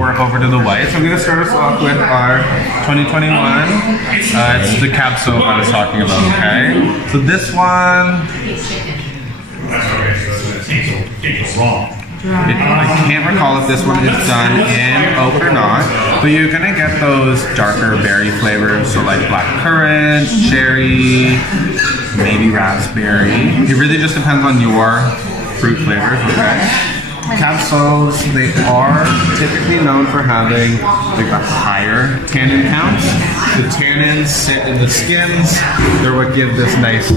work over to the white. So I'm going to start us off with our 2021. It's the cab soap I was talking about, okay? So this one, I can't recall if this one is done in oak or not, but you're going to get those darker berry flavors, so like black currant, cherry, maybe raspberry. It really just depends on your fruit flavors, okay? Capsules, they are typically known for having like a higher tannin count. The tannins sit in the skins. They're what give this nice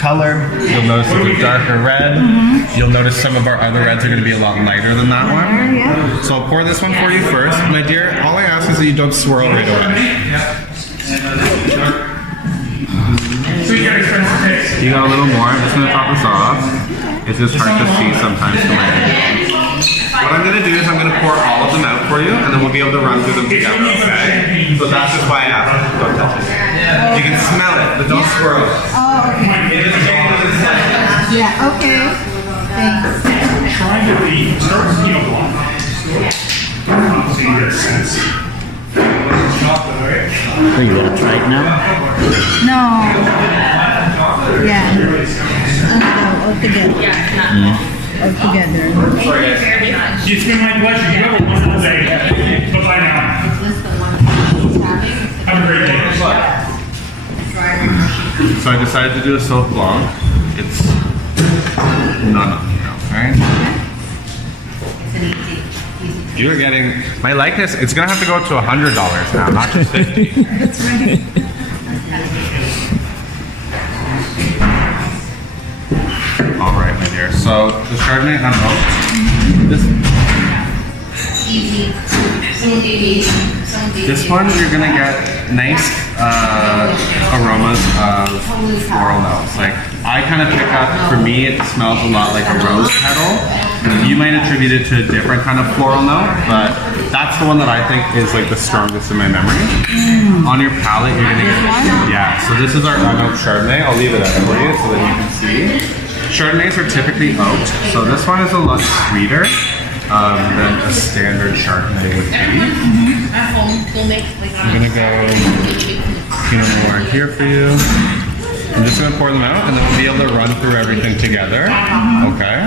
color. You'll notice it's a darker red. You'll notice some of our other reds are going to be a lot lighter than that one. So I'll pour this one for you first. My dear, all I ask is that you don't swirl right away. You got a little more. I'm just going to top this off. It's just hard to see sometimes from my end. What I'm going to do is I'm going to pour all of them out for you, and then we'll be able to run through them together, okay? So that's just why I asked. Don't touch it. You can smell it, but don't swirl it. Oh, okay. It just changes its scent. Yeah, okay. Thanks. So you want to try it now? No. Yeah. All together. All together. It's been my pleasure. You have a wonderful day. Bye-bye now. Have a great day. So I decided to do a soap blonde. It's none of you, right? You're getting my likeness. It's gonna have to go up to $100 now, not just $50. That's right. All right, my dear. So the Chardonnay unoaked. This one you're gonna get nice aromas of floral notes. Like I kind of pick up. For me, it smells a lot like a rose petal. You might attribute it to a different kind of floral note, but that's the one that I think is like the strongest in my memory. On your palate, you're gonna get so this is our unoaked Chardonnay. I'll leave it out for you so that you can see. Chardonnays are typically oaked, so this one is a lot sweeter than a standard Chardonnay would be. I'm gonna go more here for you. I'm just gonna pour them out, and then we'll be able to run through everything together. Okay.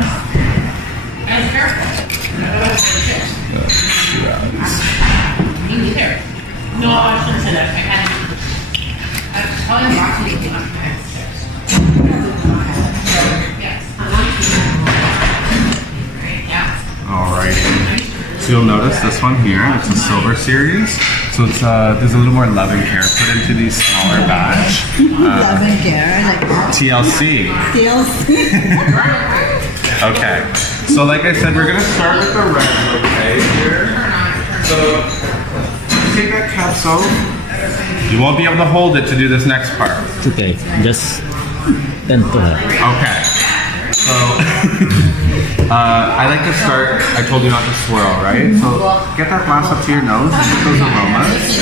No, I shouldn't say that. I had Alrighty. So you'll notice this one here, it's a silver series. So it's there's a little more loving care put into these smaller batch. Loving care, like TLC. TLC. Okay. So like I said, we're gonna start with the red, okay, here. So take that capsule. You won't be able to hold it to do this next part. It's okay. Just tend to her. Okay. So I like to start, I told you not to swirl, right? So get that glass up to your nose and get those aromas.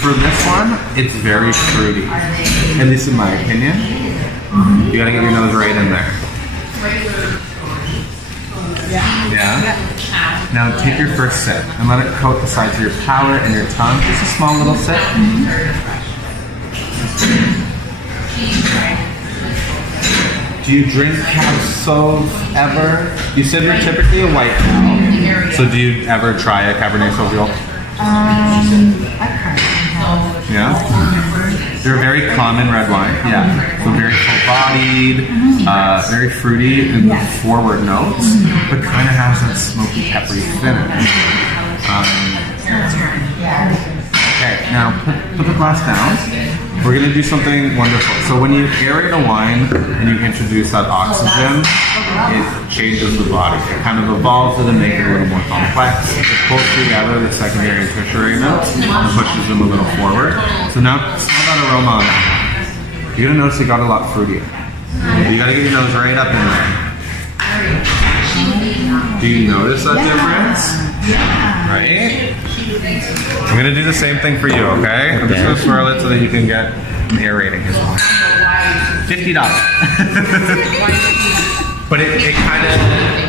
For this one, it's very fruity. At least in my opinion. You gotta get your nose right in there. Yeah? Now take your first sip and let it coat the sides of your palate and your tongue. Just a small little sip. Do you drink cab sauv ever? You said you're typically a white cow. So do you ever try a Cabernet Sauvignon? Yeah? They're a very common red wine. Yeah. So very full-bodied, very fruity in the forward notes, but kind of has that smoky, peppery finish. Okay, now put the glass down. We're going to do something wonderful. So when you aerate a wine and you introduce that oxygen, it changes the body. It kind of evolves it and makes it a little more complex. It pulls together the secondary and tertiary notes and pushes them a little forward. So now smell that aroma on that. You're going to notice it got a lot fruitier. You got to get your nose right up in there. Do you notice that difference? Right? I'm going to do the same thing for you, okay? I'm just going to swirl it so that you can get an aerating as well. $50. But it kind of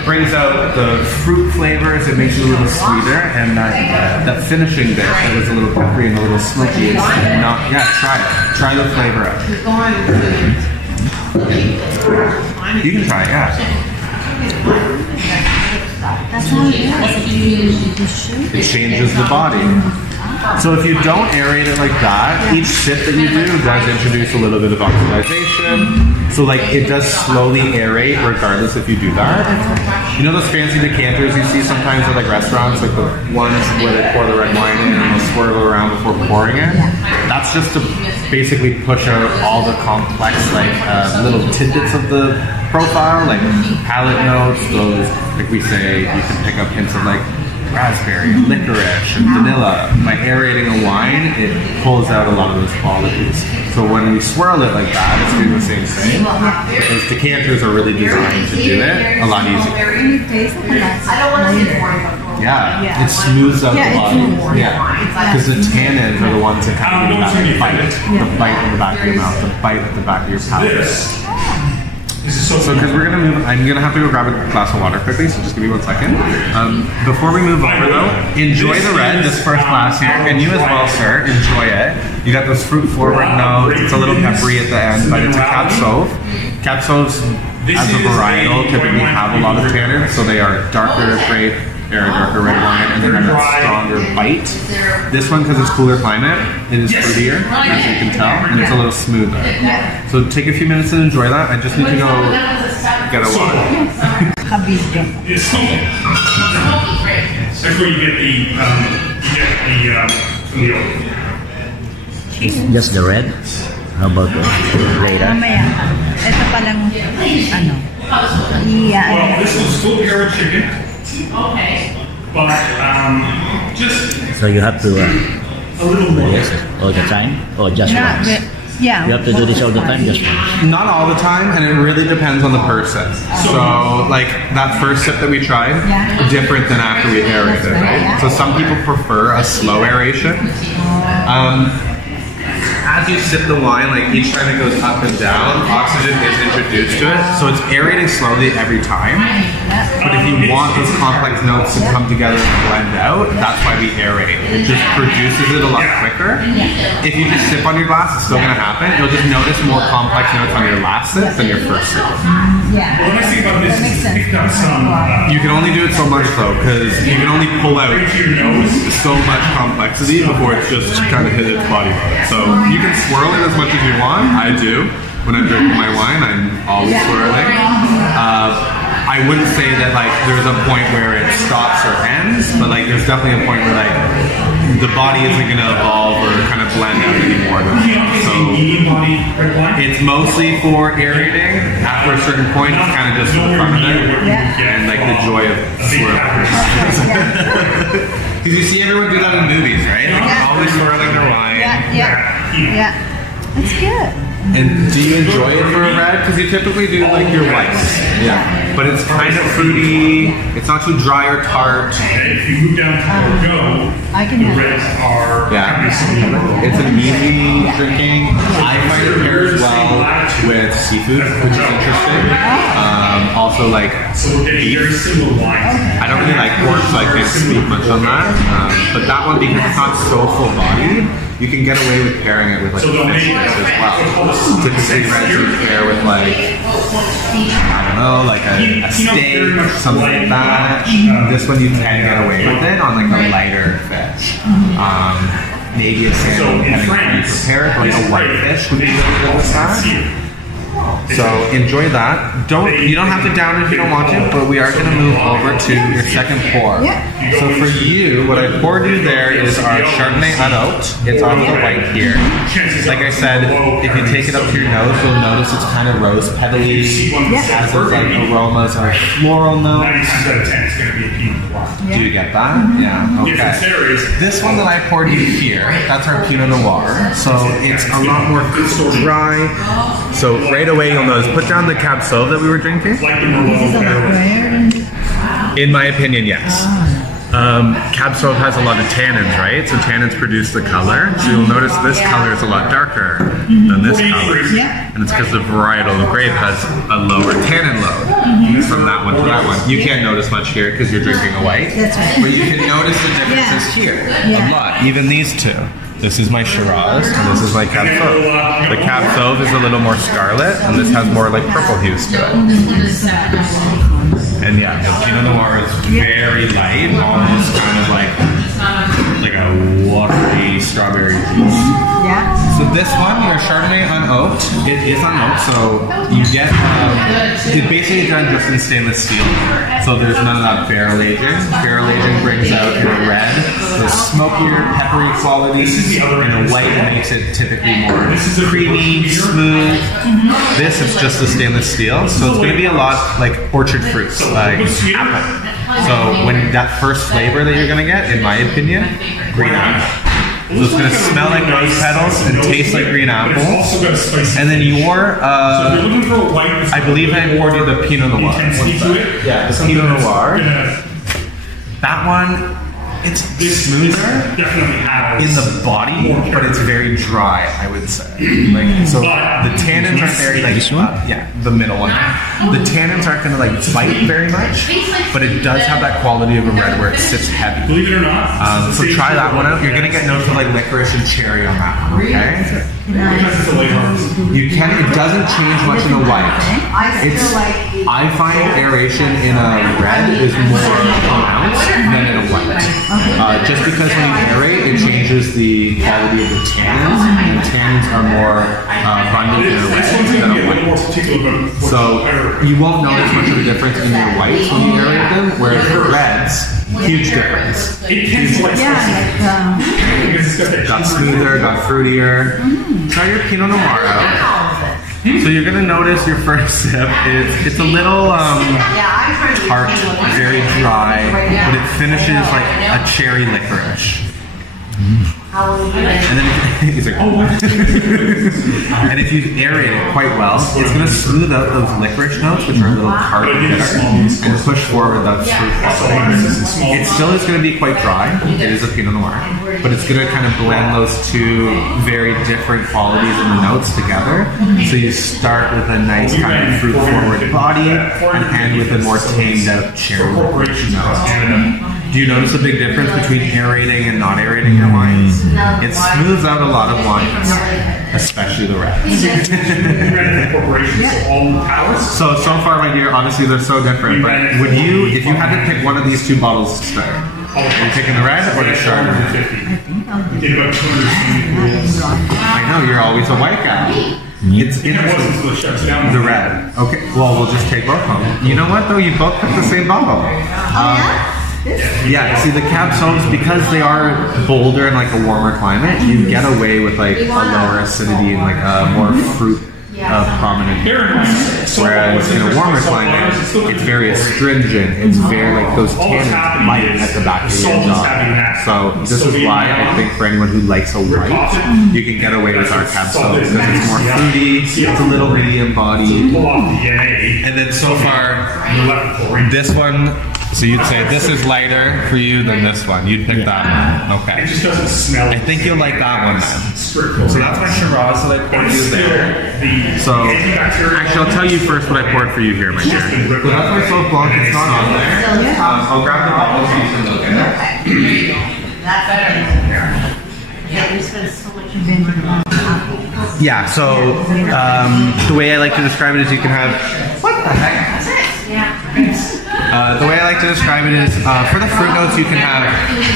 brings out the fruit flavors. It makes it a little sweeter, and that finishing bit that was a little peppery and a little smoky is not. Yeah, try it. Try the flavor out. You can try it. Yeah. That's how it is. It changes the body. So if you don't aerate it like that, each sip that you do does introduce a little bit of oxidization. So like it does slowly aerate regardless if you do that. You know those fancy decanters you see sometimes at like restaurants, like the ones where they pour the red wine in and they'll swirl it around before pouring it? That's just to basically push out all the complex like little tidbits of the profile, like palate notes, those, like we say, you can pick up hints of like raspberry, licorice, and vanilla. By aerating a wine, it pulls out a lot of those qualities. So when we swirl it like that, it's doing the same thing. Those decanters are really designed to do it a lot easier. Yeah, it smooths out the body. Yeah, because the tannins are the ones that kind of give you that bite. The bite in the back of your mouth, the bite at the back of your palate. So because we're going to move, I'm going to have to go grab a glass of water quickly, so just give me 1 second. Before we move over though, enjoy the red, this first glass here, and you as well, sir, enjoy it. You got those fruit forward notes, it's a little peppery at the end, but it's a Cab Sauv. Cab Sauvs, as a varietal, typically have a lot of tannins, so they are darker grape, or darker red wine, and they have that stronger bite. This one, because it's cooler climate, it is fruitier, as you can tell, and it's a little smoother. So take a few minutes and enjoy that. I just need to go get a water. That's where you get the Just the red? How about the later? Mamaya. Ito palang, ano. Well, this one's still pure chicken. Okay. But just So you have to a little more. yes, all the time or just once? Yeah. You have to do this all the time, just once. Not all the time, and it really depends on the person. So, like that first sip that we tried, different than after we aerated, right? So some people prefer a slow aeration. As you sip the wine, like each time it goes up and down, oxygen is introduced to it. So it's aerating slowly every time. But if you want those complex notes to come together and blend out, that's why we aerate. It just produces it a lot quicker. If you just sip on your glass, it's still gonna happen. You'll just notice more complex notes on your last sip than your first sip. Yeah. Well, the nice thing about this is it's picked up some. You can only do it so much though, because you can only pull out so much complexity before it's just kind of hit its body mode. So you can swirl it as much as you want. I do. When I'm drinking my wine, I'm always swirling. I wouldn't say that like there's a point where it stops or ends, but like there's definitely a point where like the body isn't going to evolve or kind of blend out anymore. So it's mostly for aerating. After a certain point, it's kind of just for the fun of it and like the joy of swirling. Because you see everyone do that in movies, right? Like always swirling their wine. Yeah. That's good. And do you enjoy it for a red? Because you typically do like your whites. Yeah. But it's kind of fruity. It's not too dry or tart. If you move down to go, I can the have reds are It's an easy drinking. I find it pairs well with seafood, which is interesting. Also like so we're getting very similar wines. I don't really like pork, so I can't speak much on that. But that one, because it's not so full bodied, you can get away with pairing it with like a fish dish as well. Typically reds you pair with like, I don't know, like a steak or something like that. This one you can get away with it on like a lighter fish. Maybe a salmon, depending on how you prepare it, like a white fish would be really good with that. So enjoy that. You don't have to down it if you don't want to, but we are going to move over to your second pour. So for you, what I poured you there is our Chardonnay unoaked. It's on the white here. Like I said, if you take it up to your nose, you'll notice it's kind of rose petally. It has those like aromas of floral notes. Do you get that? Yeah. Okay. This one that I poured you here, that's our Pinot Noir. So it's a lot more dry. So right away you'll notice, put down the Cab Sauv that we were drinking. This is a lot rare. In my opinion, yes. Cab Sauv has a lot of tannins, right? So tannins produce the color. So you'll notice this color is a lot darker than this color. Yeah. And it's because the varietal grape has a lower tannin load from that one to that one. You can't notice much here because you're drinking a white. That's right. But you can notice the differences here a lot. Even these two. This is my Shiraz, and this is my Cab Sauv. The Cab Sauv is a little more scarlet, and this has more like purple hues to it. And yeah, the Pinot Noir is very light, almost kind of like a watery strawberry juice. Yeah. So this one, your Chardonnay unoaked, it is unoaked, so you get, it's basically done just in stainless steel. So there's none of that barrel aging. Barrel aging brings out in a red the smokier, peppery qualities. In a white, it makes it typically more creamy, smooth. This is just a stainless steel, so it's going to be a lot like orchard fruits, like apple. So when that first flavor that you're going to get, in my opinion, green apple. So it's going to smell like rose petals and taste like green apples. And then your, I believe I poured you the Pinot Noir. Yeah, the Pinot Noir. That one, it's smoother in the body, but it's very dry, I would say. Like, so the tannins aren't very like, yeah, the middle one. The tannins aren't going to like bite very much, but it does have that quality of a red where it sits heavy. Believe it or not. So try that one out. You're going to get notes of like licorice and cherry on that one, okay? You can, it doesn't change much in the white. I find aeration in a red is more pronounced than in a white. Just because when you aerate, it changes the quality of the tannins, and the tannins are more abundant in a red than a white. So you won't notice much of a difference in your whites when you aerate them, whereas the reds, huge difference. Got smoother, got fruitier. Try your Pinot Noir out. So you're gonna notice your first sip it's a little tart, very dry, but it finishes like a cherry licorice. And then he's like, oh. And if you aerate it quite well, it's going to smooth out those licorice notes, which are a little tart and bitter, and push forward that fruit quality. It still is going to be quite dry. It is a Pinot Noir, but it's going to kind of blend those two very different qualities in the notes together. So you start with a nice kind of fruit forward body and end with a more tamed out cherry licorice note. Do you notice a big difference between aerating and not aerating your wines? It smooths out a lot of wines, especially the reds. So far, my dear, honestly, they're so different. But would you, if you had to pick one of these two bottles to start, are you picking the red or the Chardonnay? I know, you're always a white guy. It's interesting. The red. Okay, well, we'll just take both home. You know what, though? You both picked the same bottle. Yeah, see the Cab Sauvs, because they are bolder and like a warmer climate, you get away with like a lower acidity and like a more fruit prominent. Whereas in a warmer climate, it's very astringent. It's very like those tannins bite at the back of your jaw. So this is why I think for anyone who likes a white, you can get away with our Cab Sauv because it's more fruity, it's a little medium bodied. And then so far, this one. So you'd say this is lighter for you than this one. You'd pick that one. Okay. It just doesn't smell. I think you'll like that one then. So that's my Shiraz that I poured you there. So actually, I'll tell you first what I poured for you here, my dear. So that's my Sauv Blanc. It's not on there. I'll grab the bottle so you can look at it. That's better. Yeah, we spent so much time. Yeah. So the way I like to describe it is you can have. What the heck? Yeah. The way I like to describe it is, for the fruit notes, you can have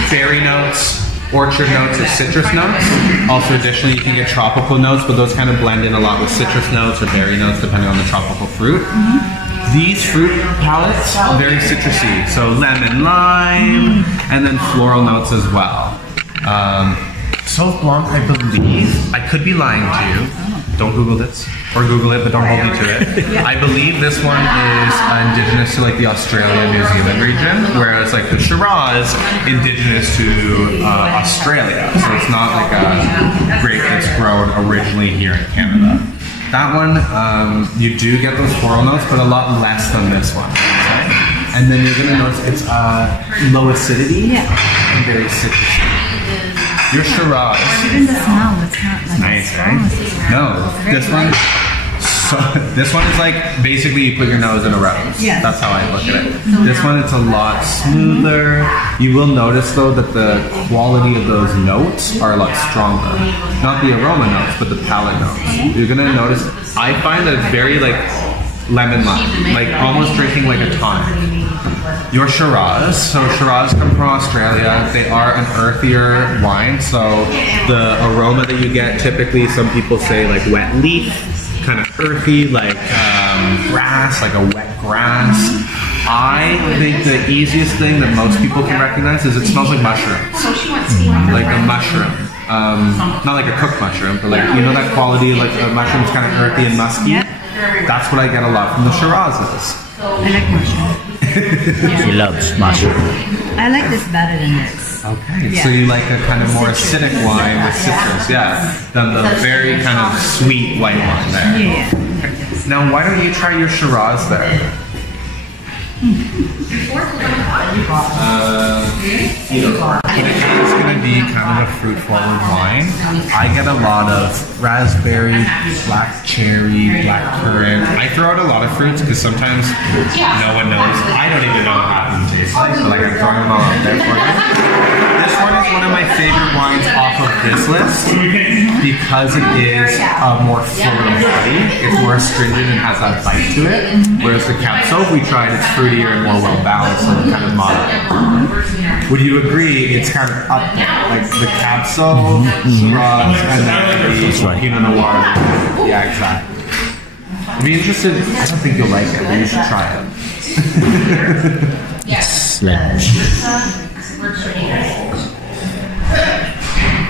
berry notes, orchard notes, or citrus notes. Also, additionally, you can get tropical notes, but those kind of blend in a lot with citrus notes or berry notes, depending on the tropical fruit. These fruit palettes are very citrusy, so lemon, lime, and then floral notes as well. Sauv Blanc, I believe, I could be lying to you. Don't Google this, or Google it, but don't hold me to it. I believe this one is indigenous to like the Australia, New Zealand region, whereas like the Shiraz, indigenous to Australia. So it's not like a grape that's grown originally here in Canada. That one, you do get those floral notes, but a lot less than this one. Okay? And then you're gonna notice it's low acidity Yeah. and very citrusy. Your Shiraz. Even the smell, it's not like Nice, strong right? as this one. No, It's very this one. So this one is like basically you put your nose in a rose. Yes. That's how I look at it. This one it's a lot smoother. You will notice though that the quality of those notes are a lot stronger. Not the aroma notes, but the palate notes. You're gonna notice. I find that it's very like lemon lime, like almost drinking like a tonic. Your Shiraz, so Shiraz come from Australia. They are an earthier wine, so the aroma that you get typically, some people say like wet leaf, kind of earthy, like grass, like a wet grass. I think the easiest thing that most people can recognize is it smells like mushrooms, like a mushroom. Not like a cooked mushroom, but like, you know that quality, like a mushroom's kind of earthy and musky? That's what I get a lot from the Shirazes. I like mushroom. She loves mushroom. I like this better than this. Okay, Yeah. so you like a kind of more acidic wine with citrus, yeah, than the very kind of sweet white wine there. Yeah. Now, why don't you try your Shiraz there? It's going to be kind of a fruit-forward wine. I get a lot of raspberry, black cherry, black currant. I throw out a lot of fruits because sometimes no one knows. I don't even know how to taste like, so like I'm throwing them all out there for you. This one is one of my favorite wines off of this list because it is more full and body. It's more astringent and has that bite to it. Whereas the Cab Sauv we tried, it's fruitier and more well balanced and kind of moderate. Would you agree? It's kind of up there, like the Cab Sauv, Shiraz, and then the Pinot Noir. Yeah, exactly. I'd be interested. I don't think you'll like it, but you should try it. Slam.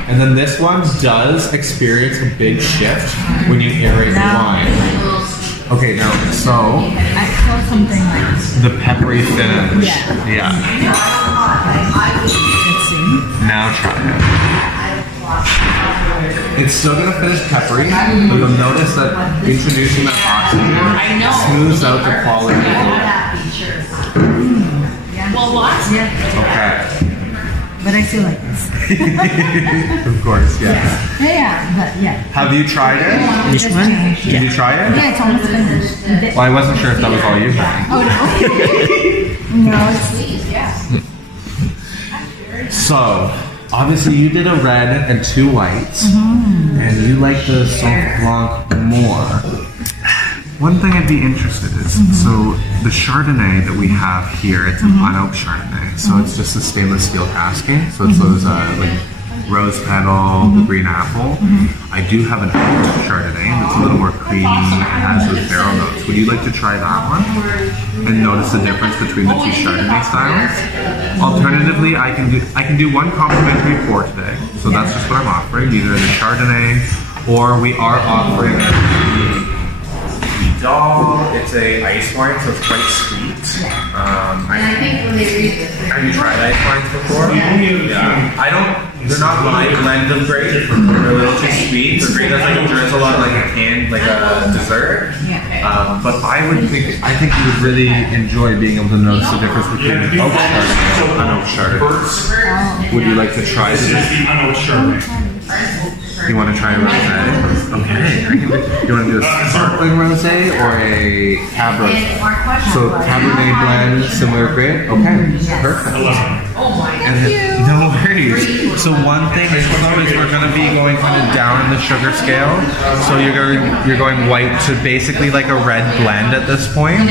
And then this one does experience a big shift when you aerate the wine. Okay, now, so I saw something like this. the peppery finish. Yeah. Let's see. Now try it. It's still gonna finish peppery, but you'll notice that introducing that oxygen smooths out the quality of the Well, lots. Okay. But I feel like this. Of course, yes. Yeah, but yeah. Have you tried it? This one? Did you try it? Yeah, it's almost finished. Well, I wasn't sure if that was all you had. Oh, no. No, it's So, obviously you did a red and 2 whites, and you like the Sauv Blanc more. One thing I'd be interested is, so the Chardonnay that we have here, it's an unoaked Chardonnay, so it's just a stainless steel casking, so it's those like rose petal, the green apple. I do have an oaked Chardonnay that's a little more creamy and has those barrel notes. Would you like to try that one and notice the difference between the 2 Chardonnay styles? Alternatively, I can do one complimentary pour today, so that's just what I'm offering, either the Chardonnay or we are offering the Dal. It's a ice wine, so it's quite sweet. I think when they read this, Have you tried ice wines before? Yeah. I don't. They're not my blend of great. They're a little too sweet. They're great as like a drizzle on like a can, like a dessert. But I think you would really enjoy being able to notice the difference between an oak Chardonnay and unoaked Chardonnay. Would you like to try This is this? the unoaked Chardonnay. You want to try a rosé? Okay. You want to do a sparkling rosé or a cab rosé? So Cabernet blend, similar grade. Okay, perfect. And no worries. So one thing is we're going to be going kind of down in the sugar scale. So you're going white to basically like a red blend at this point.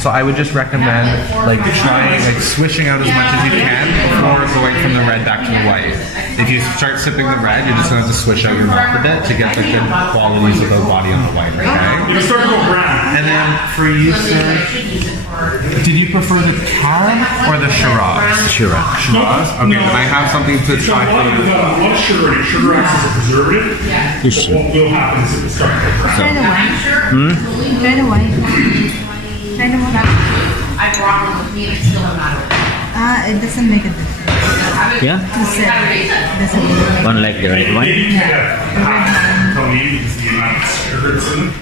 So I would just recommend like trying like swishing out as much as you can before going from the red back to the white. If you start sipping the red, you're just going to have to swish out your mouth a bit to get the good qualities of the body on the white, okay? It'll start to go brown. And then for you, sir, did you prefer the Cab or the Shiraz? Shiraz. Shiraz? Okay, then I have something to So try a lot for you. of sugar in it. Sugar acts as a preservative. Yes. What will happen is it will start to go brown. Try the white. Try the white. Try the white. I brought one with me and it's still a matter. It doesn't make a difference. Yeah? To say, it doesn't make a difference. One like the red wine? Maybe you can have half Tony because the amount of sugar that's in it.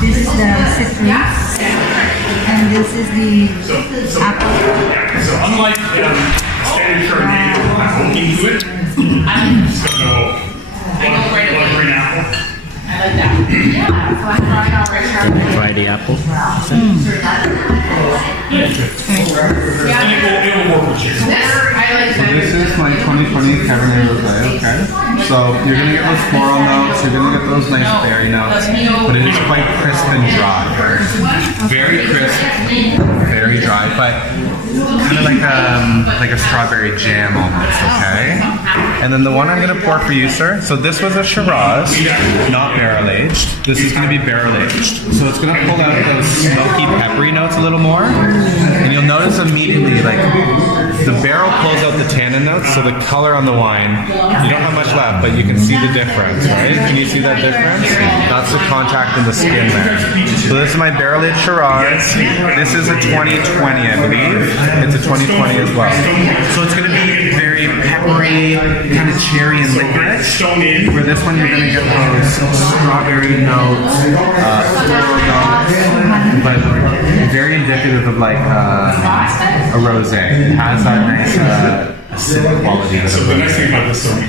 This is the citrus. And this is the apple. So unlike standard Chardonnay, I'm looking to it. So green apple. Try the apple. It'll work with you. So this is my 2020 Cabernet Rosé, okay? So you're gonna get those floral notes, you're gonna get those nice berry notes, but it is quite crisp and dry. Very crisp, very dry, but kind of like a strawberry jam almost, okay? And then the one I'm gonna pour for you, sir. So this was a Shiraz, not barrel aged. This is gonna be barrel aged. So it's gonna pull out those smoky, peppery notes a little more, and you'll notice immediately, like, the barrel pulls out the tannin notes, so the color on the wine, you don't have much left, but you can see the difference, right? Can you see that difference? That's the contact in the skin there. So this is my barrel-aged Shiraz. This is a 2020, I believe. It's a 2020 as well. So it's going to be very peppery, kind of cherry and licorice. For this one, you're going to get those strawberry notes, floral notes, but very indicative of like a rosé. It has that nice acidic quality of So the nice thing about this is it's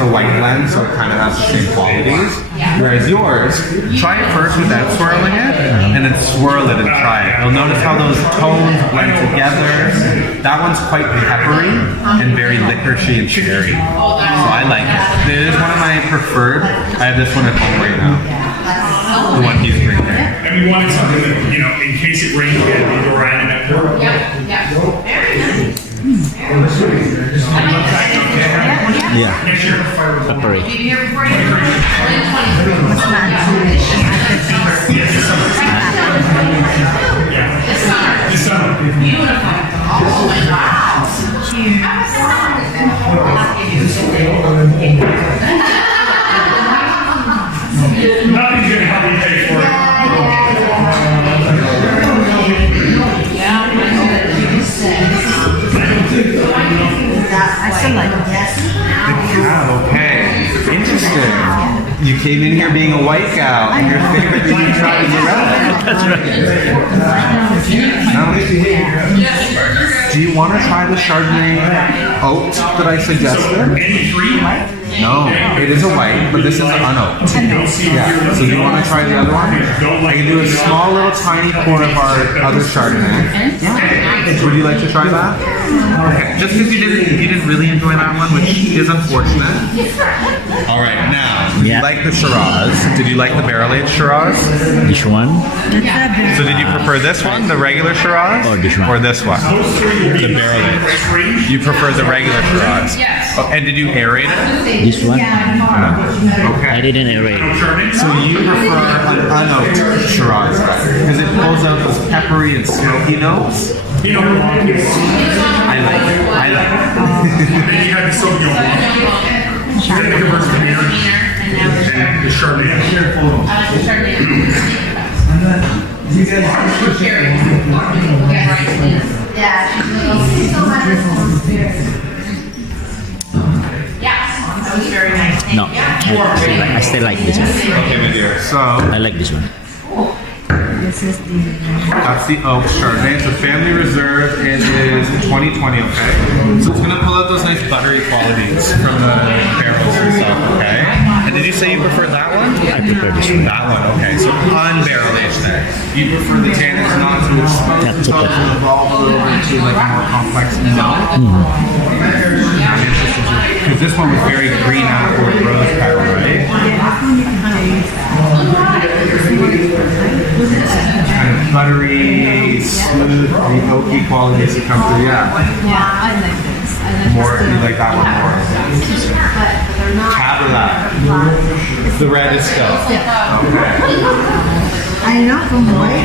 a white blend, so it kind of has the same qualities. Whereas yours, try it first without swirling it, and then swirl it and try it. You'll notice how those tones blend together. That one's quite peppery and very licoricey and cherry. So I like it. It is one of my preferred. I have this one at home right now. The one he's drinking. And we wanted something that, you know, in case it rains, we had indoor and outdoor. Yeah. Next year. Peppery. This summer. Nothing's gonna help you pay for it. I still like it. Okay, interesting. You came in here being a white gal, and your favorite thing you tried is a red. That's right. No? Do you want to try the Chardonnay oat that I suggested? Any three? No, it is a white, but this is unoaked. Yeah. So do you want to try the other one? I can do a small little tiny pour of our other Chardonnay. Yeah. Would you like to try that? Okay. Just because you didn't really enjoy that one, which is unfortunate. All right. Now, you like the Shiraz? Did you like the barrel-aged Shiraz? This one So did you prefer this one, the regular Shiraz, or this one? or this one, the barrel-aged? You prefer the regular Shiraz? Yes. Oh, and did you aerate it? This one? Okay. I didn't aerate. So you prefer an unoaked Shiraz because it pulls out those peppery and smoky notes. You know, I like it. I like it. then you have the Sauvignon Blanc. Then the Gewürztraminer. And the Chardonnay. No, I still like this one. Okay, my dear. So I like this one. This is the that's the oak Chardonnay. It's a family reserve. It is 2020. Okay. So it's gonna pull out those nice buttery qualities from the barrels and stuff. Okay. And did you say you prefer that one? I prefer this one. That one. Okay. So unbarrel aged then. You prefer the tannins not to expose That's themselves okay. and evolve a little bit into like a more complex milk. I'm interested because this one was very green apple with rose petal, right? Kind of buttery, smooth, the oaky qualities that come through. Yeah. I like this. I like More, you like that one more. Cadillac. The red is still. Okay. I know from white.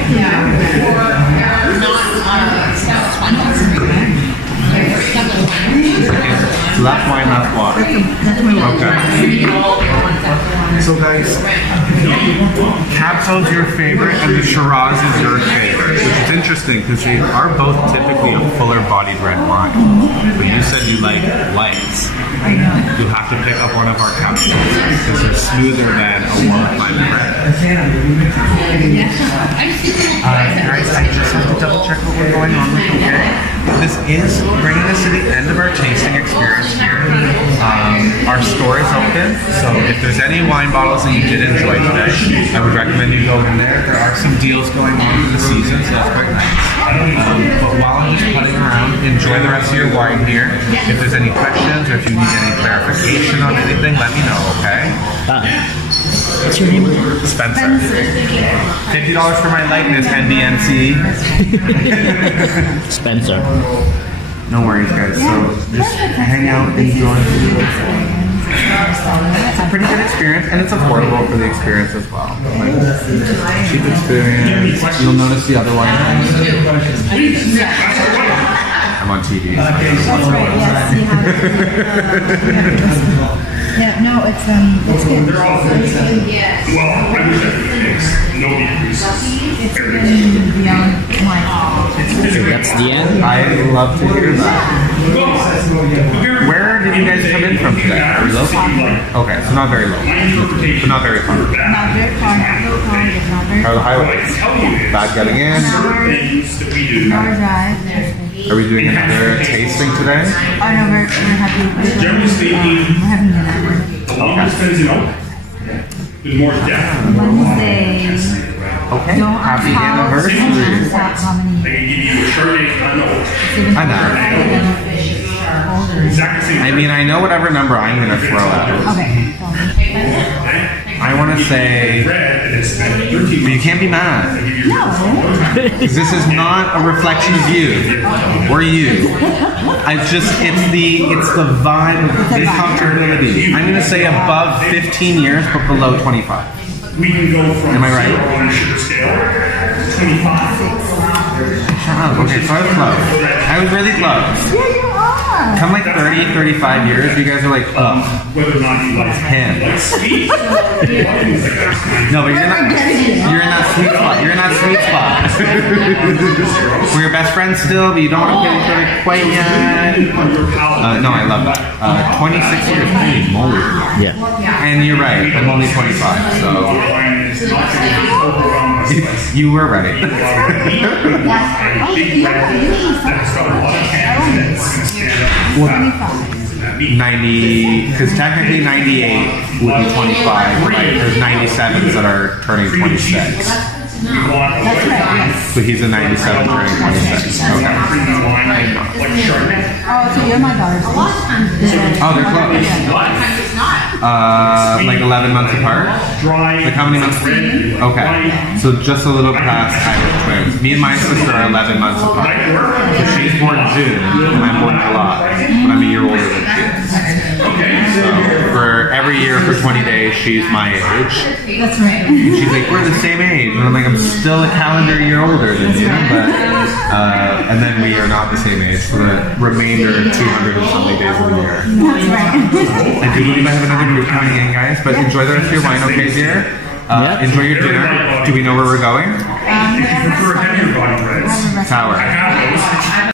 So So that's wine, that's water. That's my water. Okay. So guys, Capso's your favorite and the Shiraz is your favorite, which is interesting because they are both typically a fuller-bodied red wine. But you said you like lights. I know. You have to pick up one of our capsules because they're smoother than a warm-climate red. Guys, I just have to double-check what we're going on with, okay? This is bringing us to the end of our tasting experience here. Our store is open, so if there's any wine bottles that you did enjoy today, I would recommend you go in there. There are some deals going on for the season, so that's quite nice. But while I'm just putting around, enjoy the rest of your wine here. If there's any questions or if you need any clarification on anything, let me know, okay? What's your name? Spencer. $50 for my likeness, NBNC. Spencer. No worries, guys. So just hang out, enjoy. It's a pretty good experience, and it's affordable for the experience as well. Like, cheap experience. You'll notice the other wine. I'm on TV. That's right, yes. You have yeah, no, it's good. They're all good. Well, I wish I could fix no decreases. It's been beyond my So that's the end. I love to hear that. Where did you guys come in from today? Are we local? Okay, so not very local. So not very far. Not very far, not local, it's not very How are the far. highways? Bad getting in. Hour drive. Are we doing another tasting today? Oh no, we're happy. Generally speaking, We're having dinner. the longer spends in oak, the more depth. Wednesday. Okay. Don't Happy ask anniversary. how many. I can give you a Chardonnay unoaked. I know. Exactly same. I mean, I know whatever number I'm going to throw out. Okay. Tell me. I want to say, Red, and it's been but 13 you can't be mad. No. Because this is not a reflection of you or you. It's the vibe of big comfortability. I'm going to say above 15 years, but below 25. We can go from Am I right? 0 on a sugar scale to 25. Shut up. Okay, so I was close. I was really close. Yeah, you are. Come like 30, 35 years, you guys are like, ugh. Whether or not you like Him. sweet. No, but you're in that sweet spot. You're in that sweet spot. We're your best friends still, but you don't want to get each other quite yet. No, I love that. 26 years. Holy moly. Yeah. And you're right. I'm only 25, so you were right. Well, 90, because technically 98 would be 25, right? There's 97s that are turning 26. That's right, yes. So he's a 97 turning 26. Okay. Oh, so you're my daughter's age. Oh, they're close. Like 11 months apart? Like how many months? Okay. So just a little past Irish twins. Me and my sister are 11 months apart. So she's born in June, and I'm born in July. But I'm a year older than she is. So for every year for 20 days, she's my age. That's right. And she's like, we're the same age. And I'm like, I'm still a calendar year older than you. But, and then we are not the same age for the remainder 200 and something days of the year. That's right. I do believe I have another group coming in, guys. But enjoy the rest of your wine, okay, dear? Enjoy your dinner. Do we know where we're going? If you prefer heavier body reds, Tower. I have those.